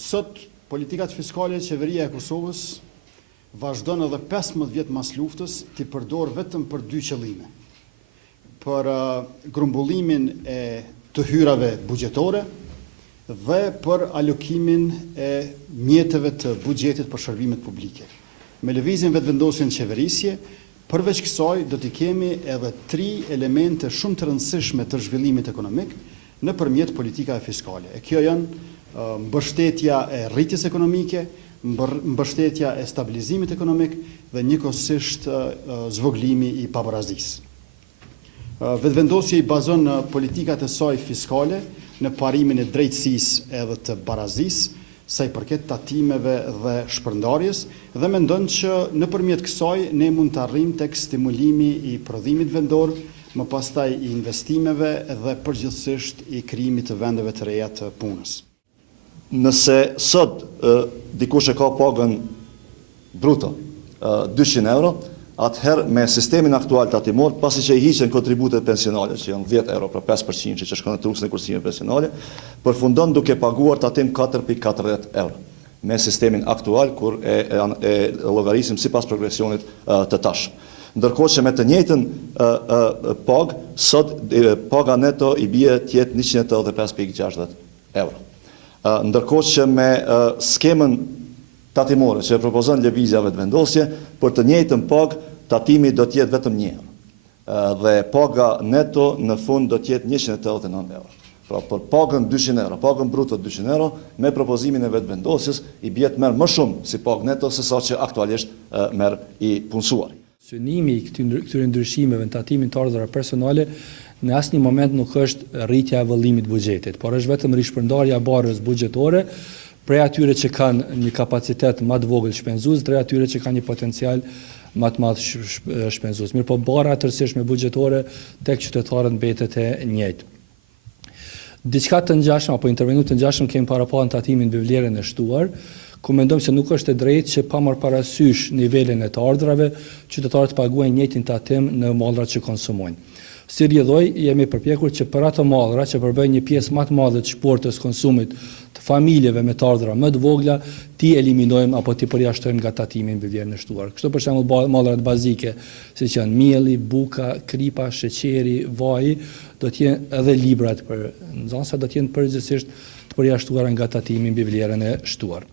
sot politikat fiskale e qeveria e Kosovës vazhdon edhe 15 vjet mas luftës të përdor vetëm për 2 qëllime. Për grumbullimin e të hyrave buxhetore dhe për alokimin e mjeteve të buxhetit për shërbimet publike. Me lëvizjen vetëvendosjen qeverisje, përveç kësaj do t'i kemi edhe 3 elemente shumë të rëndësishme të zhvillimit ekonomik nëpërmjet politikave fiskale. E kjo janë mbështetja e rritjes ekonomike, mbështetja e stabilizimit ekonomik dhe njëkohësisht zvoglimi i pabarazisë. Vetëvendosja i bazon në politikat e saj fiskale, në parimin e drejtësisë edhe të barazisë, sa i përket tatimeve dhe shpërndarjes, dhe mendon që nëpërmjet kësaj ne mund të arrijmë tek stimulimi i prodhimit vendor, më pastaj i investimeve dhe përgjithsisht i krijimit të vendeve të reja të punës. Nëse sot dikush e ka pagën bruto 200 euro, atëherë me sistemin aktual tatimor, pasi që i hiqen kontributet pensionale, që janë 10 euro për 5% që shkon në truksin e kursimeve pensionale, përfundon duke paguar tatim 4,40 euro. Me sistemin aktual, kur e llogarisim sipas progresionit të tashëm. Ndërkohë që me të njëjtën pagë, sot paga neto i bie të jetë 185,60 euro. Ndërkohë që me skemën tatimore që e propozon lëvizja vetëvendosje, për të njëjtën pagë tatimi do të jetë vetëm 1 euro. Dhe paga neto në fund do të jetë 189 euro. Pra për pagën 200 euro, pagën bruto 200 euro, me propozimin e vetëvendosjes i bie të merr më shumë si pagë neto se sa që aktualisht merr i punësuari. Synimi i këtyre ndryshimeve në tatimin të ardhurave personale në asnjë moment nuk është rritja e vëllimit buxhetit, por është vetëm rishpërndarja e barrës buxhetore prej atyre që kanë një kapacitet më të vogël shpenzues, drejt atyre që kanë një potencial më të madh shpenzues. Mirë, po barra tërësishme buxhetore tek qytetarët mbetet e njëjtë. Diçka të ngjashme apo intervenime të ngjashme kemi paraqiten tatimin mbi vlerën e shtuar, ku mendojmë se nuk është e drejtë që pa marrë parasysh nivelin e të ardhurave, qytetarët të paguajnë njëjtin tatim në mallrat që konsumojnë. Si rrjedhoj, jemi përpjekur që për ato mallra që përbëjnë një pjesë më të madhe të shportës konsumit të familjeve me të ardhura më të vogla, ti eliminojmë apo ti përjashtojmë nga tatimi mbi vlerën e shtuar. Kështu për shembull mallrat bazike, siç janë mielli, buka, kripa, sheqeri, vaji, do të jenë edhe librat për nxënësa do të jenë përgjithsisht të përjashtuara nga tatimi mbi vlerën e shtuar.